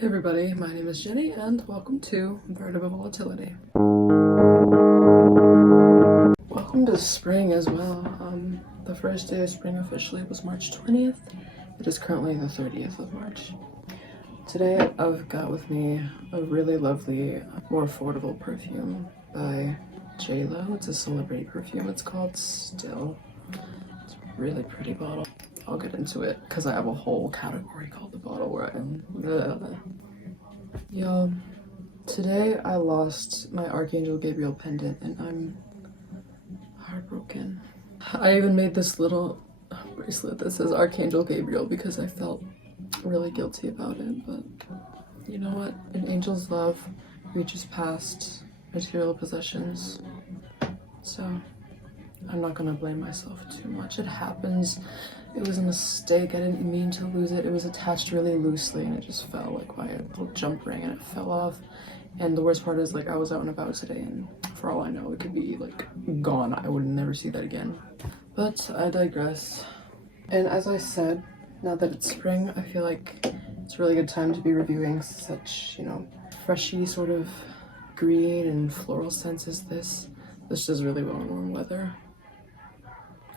Hey everybody, my name is Jenny and welcome to Veritable Volatility. Welcome to spring as well. The first day of spring officially was March 20th. It is currently the 30th of March. Today I've got with me a really lovely, more affordable perfume by J.Lo. It's a celebrity perfume. It's called Still. It's a really pretty bottle. I'll get into it because I have a whole category called the bottle where I'm Yo, today I lost my Archangel Gabriel pendant and I'm heartbroken. I even made this little bracelet that says Archangel Gabriel because I felt really guilty about it, but you know what? An angel's love reaches past material possessions, so I'm not gonna blame myself too much. It happens. It was a mistake. I didn't mean to lose it. It was attached really loosely and it just fell like by a little jump ring and it fell off. And the worst part is, like, I was out and about today and for all I know it could be like gone. I would never see that again. But I digress. And as I said, now that it's spring, I feel like it's a really good time to be reviewing such, you know, freshy sort of green and floral scents as this. This does really well in warm weather.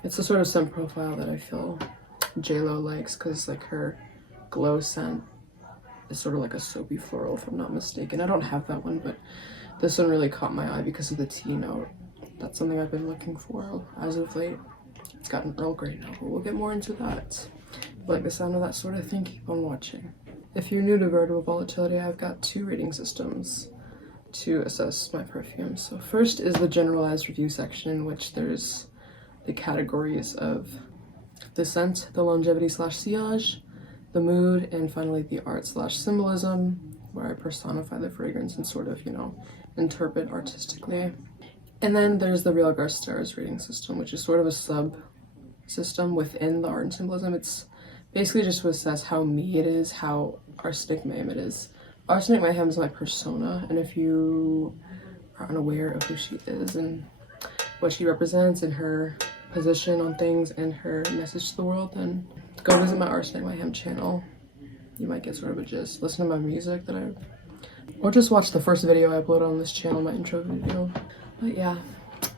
It's the sort of scent profile that I feel J.Lo likes because like her glow scent is sort of like a soapy floral if I'm not mistaken. I don't have that one, but this one really caught my eye because of the tea note. That's something I've been looking for as of late. It's got an Earl Grey now, but we'll get more into that. If you like the sound of that sort of thing, keep on watching. If you're new to Veritable Volatility, I've got two rating systems to assess my perfumes. So first is the generalized review section, in which there's the categories of the scent, the longevity / sillage, the mood, and finally the art / symbolism, where I personify the fragrance and sort of, you know, interpret artistically. And then there's the Realgar stars rating system, which is sort of a sub-system within the art and symbolism. It's basically just to assess how me it is, how arsenic mayhem it is. Arsenic mayhem is my persona, and if you are unaware of who she is and what she represents and her position on things and her message to the world, then go visit my Arsenic Mayhem channel. You might get sort of a gist. Listen to my music or just watch the first video I uploaded on this channel, my intro video. But yeah,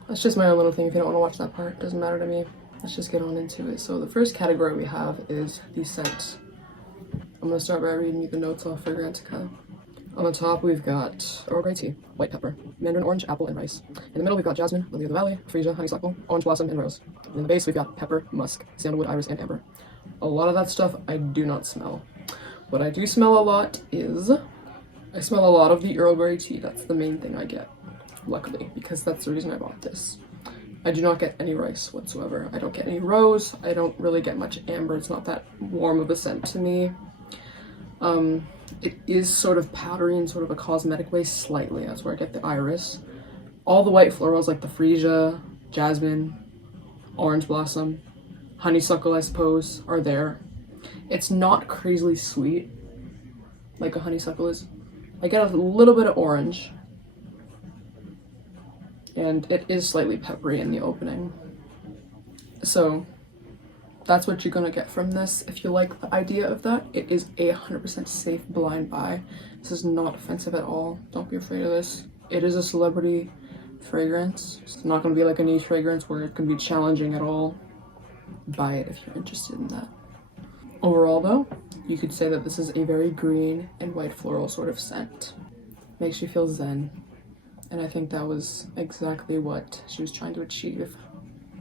that's just my own little thing. If you don't want to watch that part, it doesn't matter to me. Let's just get on into it. So the first category we have is the scent. I'm gonna start by reading you the notes off Fragrantica. On the top, we've got Earl Grey tea, white pepper, mandarin orange, apple, and rice. In the middle, we've got jasmine, lily of the valley, freesia, honeysuckle, orange blossom, and rose. And in the base, we've got pepper, musk, sandalwood, iris, and amber. A lot of that stuff I do not smell. What I do smell a lot is, I smell a lot of the Earl Grey tea. That's the main thing I get, luckily, because that's the reason I bought this. I do not get any rice whatsoever. I don't get any rose. I don't really get much amber. It's not that warm of a scent to me. It is sort of powdery in sort of a cosmetic way, slightly. That's where I get the iris. All the white florals like the freesia, jasmine, orange blossom, honeysuckle, I suppose, are there. It's not crazily sweet like a honeysuckle is. I get a little bit of orange, and it is slightly peppery in the opening. So that's what you're gonna get from this. If you like the idea of that, it is a 100% safe blind buy. This is not offensive at all. Don't be afraid of this. It is a celebrity fragrance. It's not gonna be like a niche fragrance where it can be challenging at all. Buy it if you're interested in that. Overall though, you could say that this is a very green and white floral sort of scent. Makes you feel zen. And I think that was exactly what she was trying to achieve.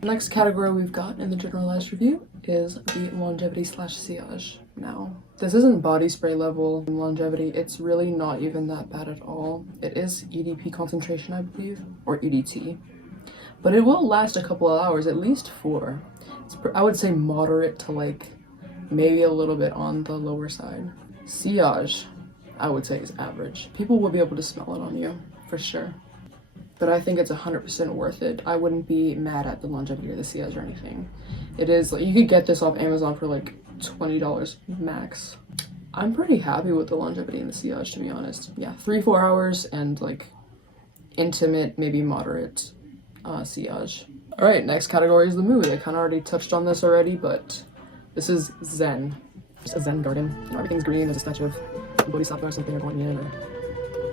The next category we've got in the generalized review is the longevity / sillage. Now, this isn't body spray level longevity. It's really not even that bad at all. It is EDP concentration, I believe, or EDT. But it will last a couple of hours, at least 4. I would say moderate to like maybe a little bit on the lower side. Sillage, I would say, is average. People will be able to smell it on you, for sure. But I think it's 100% worth it. I wouldn't be mad at the longevity or the sillage or anything. It is, like, you could get this off Amazon for like $20 max. I'm pretty happy with the longevity and the sillage, to be honest. Yeah, 3-4 hours and like intimate, maybe moderate sillage. All right, next category is the mood. I kind of already touched on this already, but this is zen. Just a zen garden. You know, everything's green. There's a touch of a bodhisattva or something are going in, or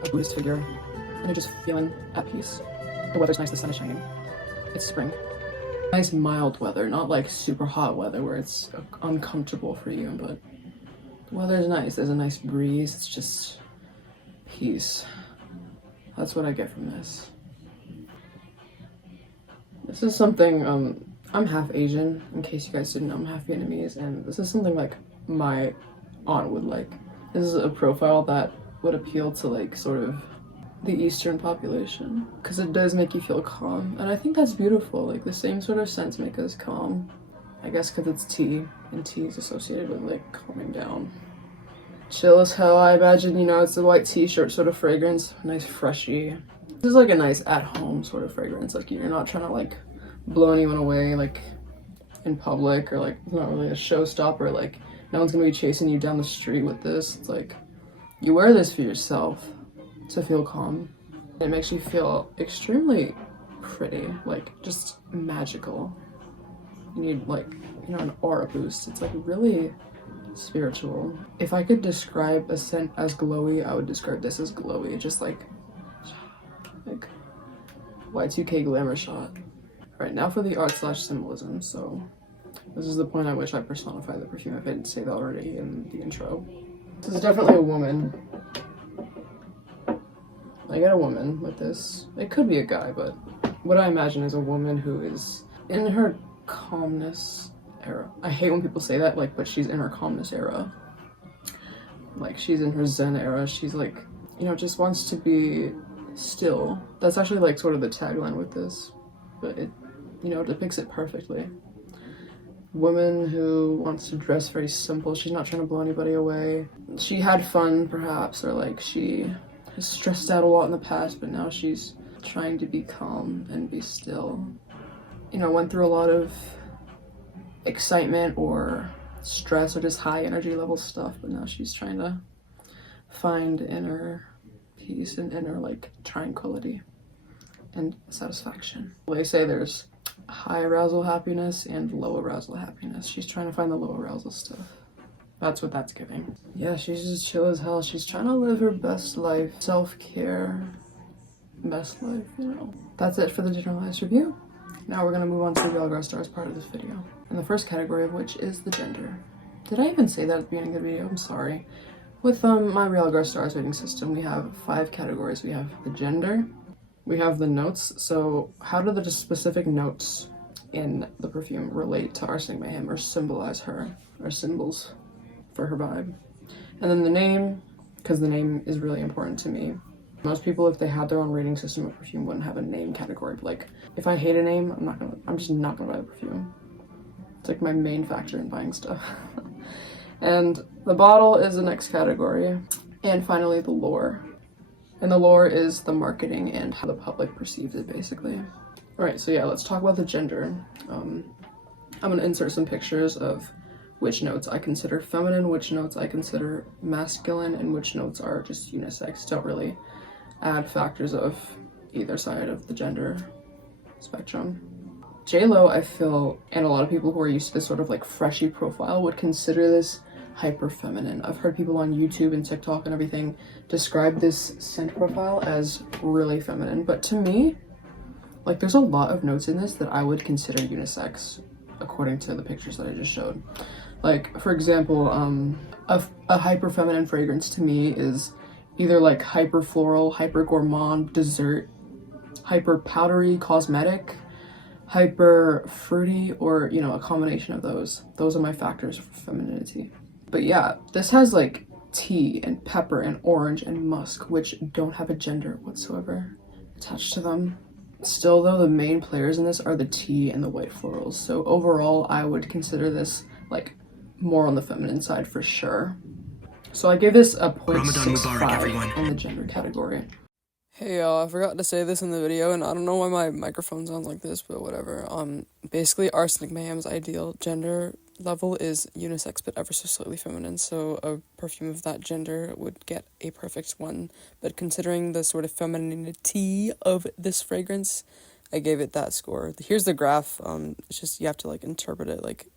a Buddhist figure, and you're just feeling at peace. The weather's nice, the sun is shining. It's spring. Nice mild weather, not like super hot weather where it's uncomfortable for you, but the weather's nice. There's a nice breeze. It's just peace. That's what I get from this. This is something, I'm half Asian, in case you guys didn't know. I'm half Vietnamese, and this is something like my aunt would like. This is a profile that would appeal to like sort of the Eastern population, because it does make you feel calm, and I think that's beautiful. Like the same sort of scents make us calm, I guess because it's tea, and tea is associated with like calming down. Chill as hell, I imagine. You know, it's a white t-shirt sort of fragrance, nice freshy. This is like a nice at-home sort of fragrance. Like you're not trying to like blow anyone away like in public, or like it's not really a showstopper. Like no one's gonna be chasing you down the street with this. It's like you wear this for yourself to feel calm. It makes you feel extremely pretty, like just magical. You need like, you know, an aura boost. It's like really spiritual. If I could describe a scent as glowy, I would describe this as glowy. Just like Y2K glamour shot. Alright, now for the art/symbolism. So this is the point at which I personify the perfume, if I didn't say that already in the intro. This is definitely a woman. I get a woman with this. It could be a guy, but what I imagine is a woman who is in her calmness era. I hate when people say that, like, but she's in her calmness era. Like, she's in her zen era. She's like, you know, just wants to be still. That's actually like sort of the tagline with this, but it, you know, depicts it perfectly. Woman who wants to dress very simple. She's not trying to blow anybody away. She had fun, perhaps, or like she has stressed out a lot in the past, but now she's trying to be calm and be still. You know, went through a lot of excitement or stress or just high energy level stuff, but now she's trying to find inner peace and inner like tranquility and satisfaction. They say there's high arousal happiness and low arousal happiness. She's trying to find the low arousal stuff. That's what that's giving. Yeah, she's just chill as hell. She's trying to live her best life. Self-care, best life, you know. That's it for the generalized review. Now we're gonna move on to the Realgar stars part of this video. And the first category of which is the gender. Did I even say that at the beginning of the video? I'm sorry. With my Realgar stars rating system, we have 5 categories. We have the gender, we have the notes. So how do the specific notes in the perfume relate to Arsenic Mayhem or symbolize her, or symbols for her vibe? And then the name, because the name is really important to me. Most people, if they had their own rating system of perfume, wouldn't have a name category. But like, if I hate a name, I'm just not gonna buy the perfume. It's like my main factor in buying stuff. And the bottle is the next category. And finally, the lore. And the lore is the marketing and how the public perceives it, basically. All right, so yeah, let's talk about the gender. I'm gonna insert some pictures of which notes I consider feminine, which notes I consider masculine, and which notes are just unisex. Don't really add factors of either side of the gender spectrum. J-Lo, I feel, and a lot of people who are used to this sort of like freshy profile would consider this hyper feminine. I've heard people on YouTube and TikTok and everything describe this scent profile as really feminine, but to me, like, there's a lot of notes in this that I would consider unisex according to the pictures that I just showed. Like, for example, a hyper feminine fragrance to me is either like hyper floral, hyper gourmand, dessert, hyper powdery, cosmetic, hyper fruity, or, you know, a combination of those. Those are my factors for femininity. But yeah, this has like tea and pepper and orange and musk, which don't have a gender whatsoever attached to them. Still though, the main players in this are the tea and the white florals. So overall, I would consider this like more on the feminine side for sure. So I gave this a 0.65 in the gender category. Hey y'all, I forgot to say this in the video, and I don't know why my microphone sounds like this, but whatever. Basically, Arsenic Mayhem's ideal gender level is unisex, but ever so slightly feminine, so a perfume of that gender would get a perfect one. But considering the sort of femininity of this fragrance, I gave it that score. Here's the graph. It's just, you have to like interpret it like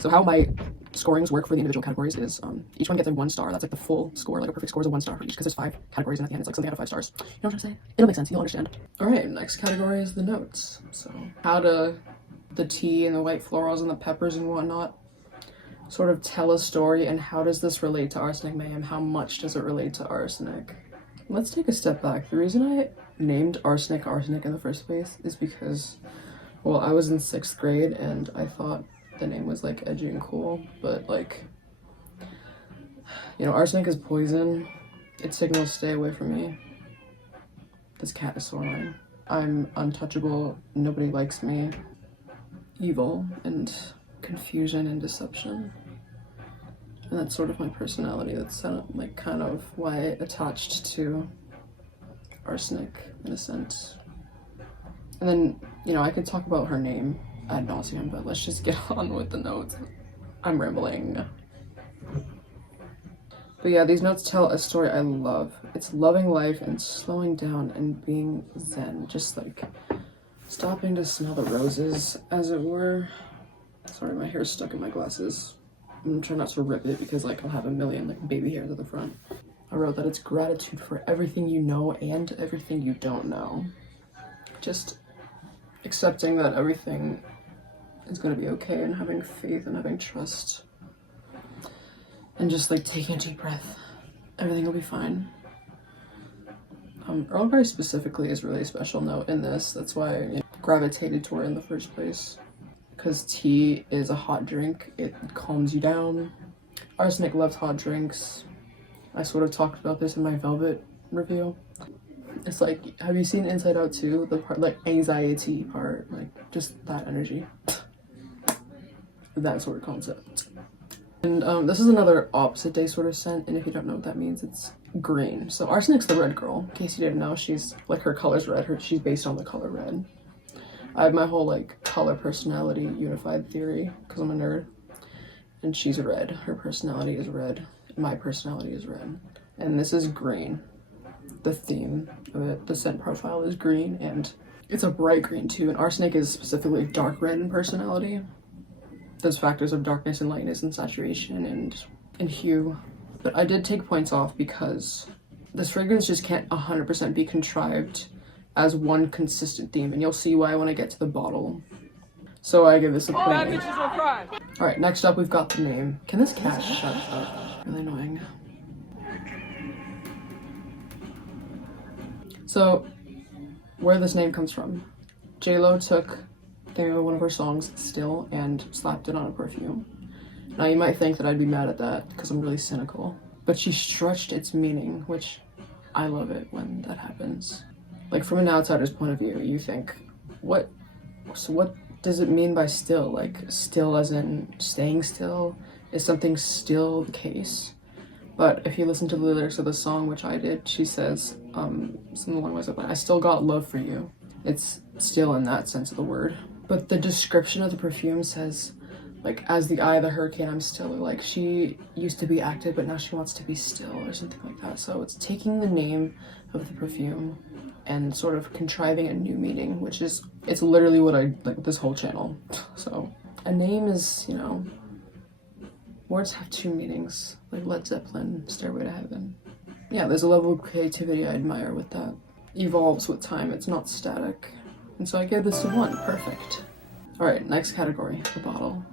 So how my scorings work for the individual categories is each one gets a 1 star. That's like the full score. Like a perfect score is a 1 star for each because there's 5 categories and at the end it's like something out of 5 stars. You know what I'm saying? It'll make sense. You'll understand. All right, next category is the notes. So how do the tea and the white florals and the peppers and whatnot sort of tell a story, and how does this relate to arsenic mayhem? How much does it relate to arsenic? Let's take a step back. The reason I named arsenic in the first place is because, well, I was in 6th grade and I thought the name was like edgy and cool, but like, you know, arsenic is poison. It signals stay away from me. This cat is so annoying. I'm untouchable, nobody likes me. Evil and confusion and deception. And that's sort of my personality. That's like kind of why I attached to arsenic in a sense. And then, you know, I could talk about her name ad nauseum, but let's just get on with the notes. I'm rambling. But yeah, these notes tell a story I love. It's loving life and slowing down and being zen. Just like stopping to smell the roses, as it were. Sorry, my hair's stuck in my glasses. I'm trying not to rip it because like I'll have a million like baby hairs at the front. I wrote that it's gratitude for everything you know and everything you don't know. Just accepting that everything is going to be okay and having faith and having trust. And just like taking a deep breath. Everything will be fine. Realgar specifically is really a special note in this. That's why I gravitated toward it in the first place. Because tea is a hot drink. It calms you down. Arsenic loves hot drinks. I sort of talked about this in my Velvet review. It's like, have you seen Inside Out 2? The part, like, anxiety part. Like, just that energy. That sort of concept. And this is another opposite day sort of scent, and if you don't know what that means, it's green. So arsenic's the red girl. In case you didn't know, she's like, her color's red. She's based on the color red. I have my whole like color personality unified theory because I'm a nerd, and she's red. Her personality is red. My personality is red, and this is green. The theme of it, the scent profile is green, and it's a bright green too. And arsenic is specifically dark red in personality. Those factors of darkness and lightness and saturation and hue. But I did take points off because this fragrance just can't 100% be contrived as one consistent theme, and you'll see why when I get to the bottle. So I give this a point. Alright, next up we've got the name. Can this cat shut up? Really annoying. So, where this name comes from. J-Lo took the name of one of her songs, Still, and slapped it on a perfume. Now you might think that I'd be mad at that because I'm really cynical, but she stretched its meaning, which I love it when that happens. Like, from an outsider's point of view, you think, what does it mean by still? Like, still as in staying still? Is something still the case? But if you listen to the lyrics of the song, which I did, she says something along the lines of, I still got love for you. It's still in that sense of the word. But the description of the perfume says, like, as the eye of the hurricane, I'm still, like, she used to be active, but now she wants to be still, or something like that. So it's taking the name of the perfume and sort of contriving a new meaning, which is, it's literally what I, like, this whole channel. So a name is, you know, words have two meanings, like Led Zeppelin, Stairway to Heaven. Yeah, there's a level of creativity I admire with that. Evolves with time, it's not static. And so I gave this a 1, perfect. All right, next category, the bottle.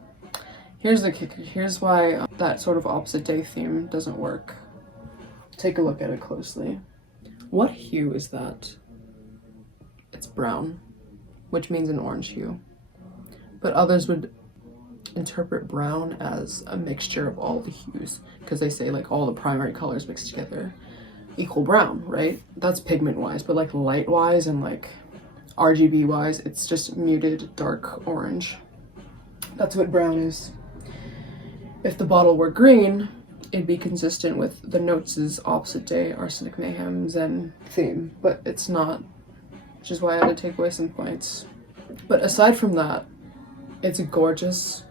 Here's the kicker. Here's why that sort of opposite day theme doesn't work. Take a look at it closely. What hue is that? It's brown, which means an orange hue. But others would interpret brown as a mixture of all the hues, because they say like all the primary colors mixed together equal brown, right? That's pigment wise, but like light wise and like RGB wise, it's just muted dark orange. That's what brown is. If the bottle were green, it'd be consistent with the notes' opposite day, arsenic mayhem, zen theme, but it's not, which is why I had to take away some points. But aside from that, it's gorgeous.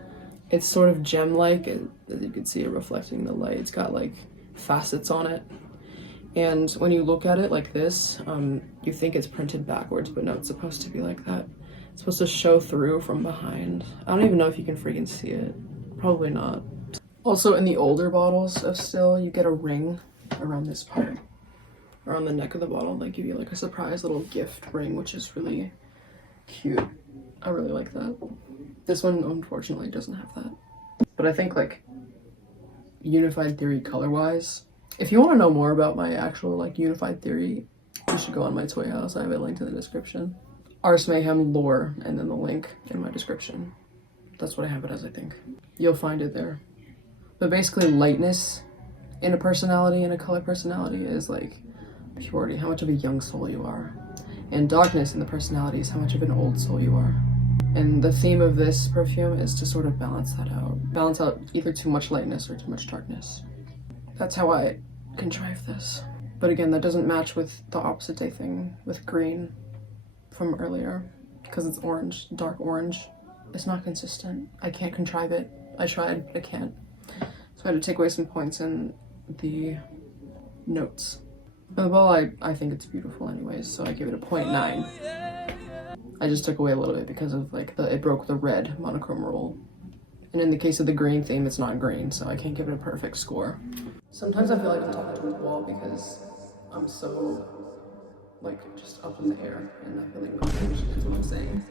It's sort of gem-like, as you can see it reflecting the light. It's got like facets on it. And when you look at it like this, you think it's printed backwards, but no, it's supposed to be like that. It's supposed to show through from behind. I don't even know if you can freaking see it. Probably not. Also, in the older bottles of Still, you get a ring around this part, around the neck of the bottle. They give you like a surprise little gift ring, which is really cute. I really like that. This one, unfortunately, doesn't have that. But I think, like, unified theory color-wise, if you want to know more about my actual, like, unified theory, you should go on my toy house. I have it linked in the description. Ars Mayhem lore, and then the link in my description. That's what I have it as, I think. You'll find it there. But basically, lightness in a personality, in a color personality, is like purity, how much of a young soul you are. And darkness in the personality is how much of an old soul you are. And the theme of this perfume is to sort of balance that out. Balance out either too much lightness or too much darkness. That's how I contrive this. But again, that doesn't match with the opposite day thing with green from earlier. Because it's orange, dark orange. It's not consistent. I can't contrive it. I tried, but I can't. So I had to take away some points in the notes. But well, I think it's beautiful anyways, so I give it a 0.9. I just took away a little bit because of like it broke the red monochrome rule. And in the case of the green theme, it's not green, so I can't give it a perfect score. Sometimes I feel like I'm talking to a wall because I'm so like just up in the air and not feeling confident is what I'm saying.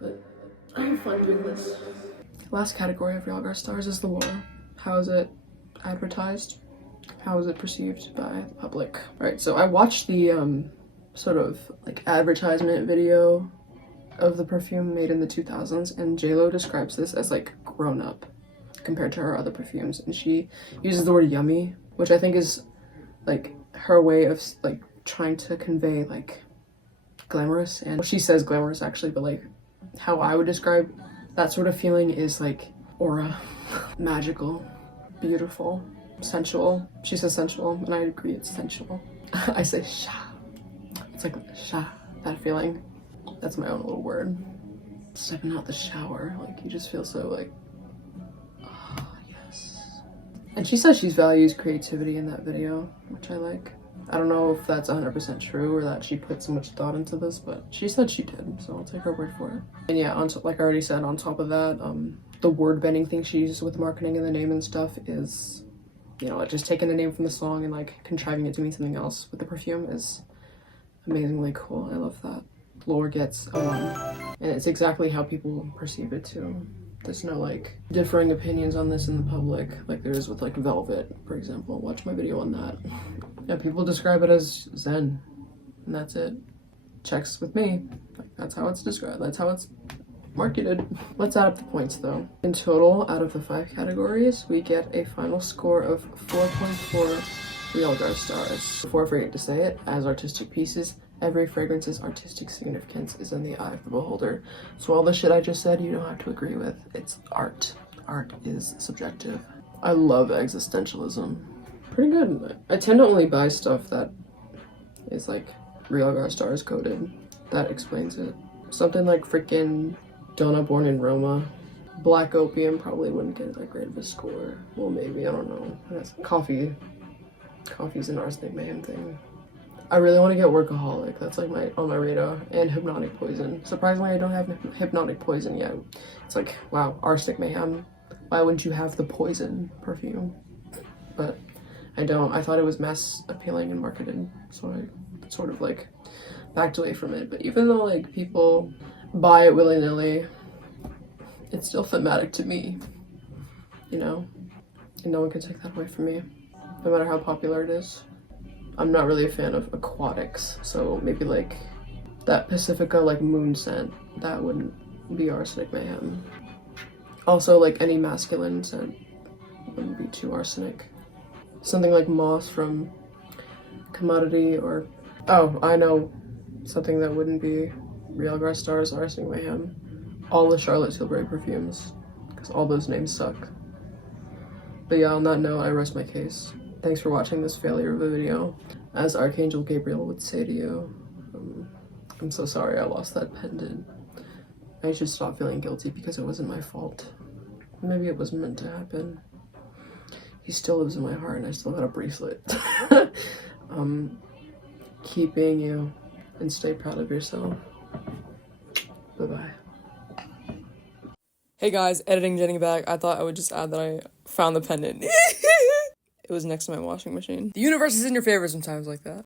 But I have fun doing this. Last category of Realgar stars is the lore. How is it advertised? How is it perceived by the public? Alright, so I watched the sort of like advertisement video of the perfume made in the 2000s, and JLo describes this as like grown up compared to her other perfumes, and she uses the word yummy, which I think is like her way of like trying to convey like glamorous. And she says glamorous actually, but like how I would describe that sort of feeling is like aura, magical, beautiful, sensual. She says sensual, and I agree it's sensual. I say sha. It's like sha, that feeling. That's my own little word. Stepping out the shower, like you just feel so like, oh yes. And she says she values creativity in that video, which I like. I don't know if that's 100% true or that she put so much thought into this, but she said she did, so I'll take her word for it. And yeah, like I already said, on top of that, the word bending thing she uses with marketing and the name and stuff is, you know, like just taking the name from the song and like contriving it to mean something else with the perfume is amazingly cool. I love that. Lore gets a 1, and it's exactly how people perceive it too. There's no like differing opinions on this in the public like there is with like Velvet, for example. Watch my video on that. Yeah, people describe it as zen, and that's it. Checks with me. Like, that's how it's described. That's how it's marketed. Let's add up the points though. In total, out of the 5 categories, we get a final score of 4.4 Realgar stars. Before I forget to say it, as artistic pieces, every fragrance's artistic significance is in the eye of the beholder. So all the shit I just said, you don't have to agree with. It's art. Art is subjective. I love existentialism. Pretty good. I tend to only buy stuff that is like Realgar stars coded. That explains it. Something like freaking Donna Born in Roma. Black Opium probably wouldn't get that great of a score. Well, maybe, I don't know. That's coffee. Coffee's an arsenic mayhem thing. I really want to get Workaholic. That's like on my radar. And Hypnotic Poison. Surprisingly, I don't have Hypnotic Poison yet. It's like, wow, arsenic mayhem. Why wouldn't you have the poison perfume? But I don't. I thought it was mass appealing and marketed, so I sort of like backed away from it. But even though like people buy it willy-nilly, it's still thematic to me, you know? And no one can take that away from me, no matter how popular it is. I'm not really a fan of aquatics, so maybe like that Pacifica like moon scent, that wouldn't be arsenic mayhem. Also like any masculine scent wouldn't be too arsenic. Something like Moss from Commodity, or oh, I know something that wouldn't be Realgar stars, arsenic mayhem. All the Charlotte Tilbury perfumes, because all those names suck. But yeah, on that note, I rest my case. Thanks for watching this failure of a video. As Archangel Gabriel would say to you, I'm so sorry I lost that pendant. I should stop feeling guilty because it wasn't my fault. Maybe it wasn't meant to happen. He still lives in my heart and I still got a bracelet. Keep being you and stay proud of yourself. Bye-bye. Hey guys, editing Jenny back. I thought I would just add that I found the pendant. It was next to my washing machine. The universe is in your favor sometimes like that.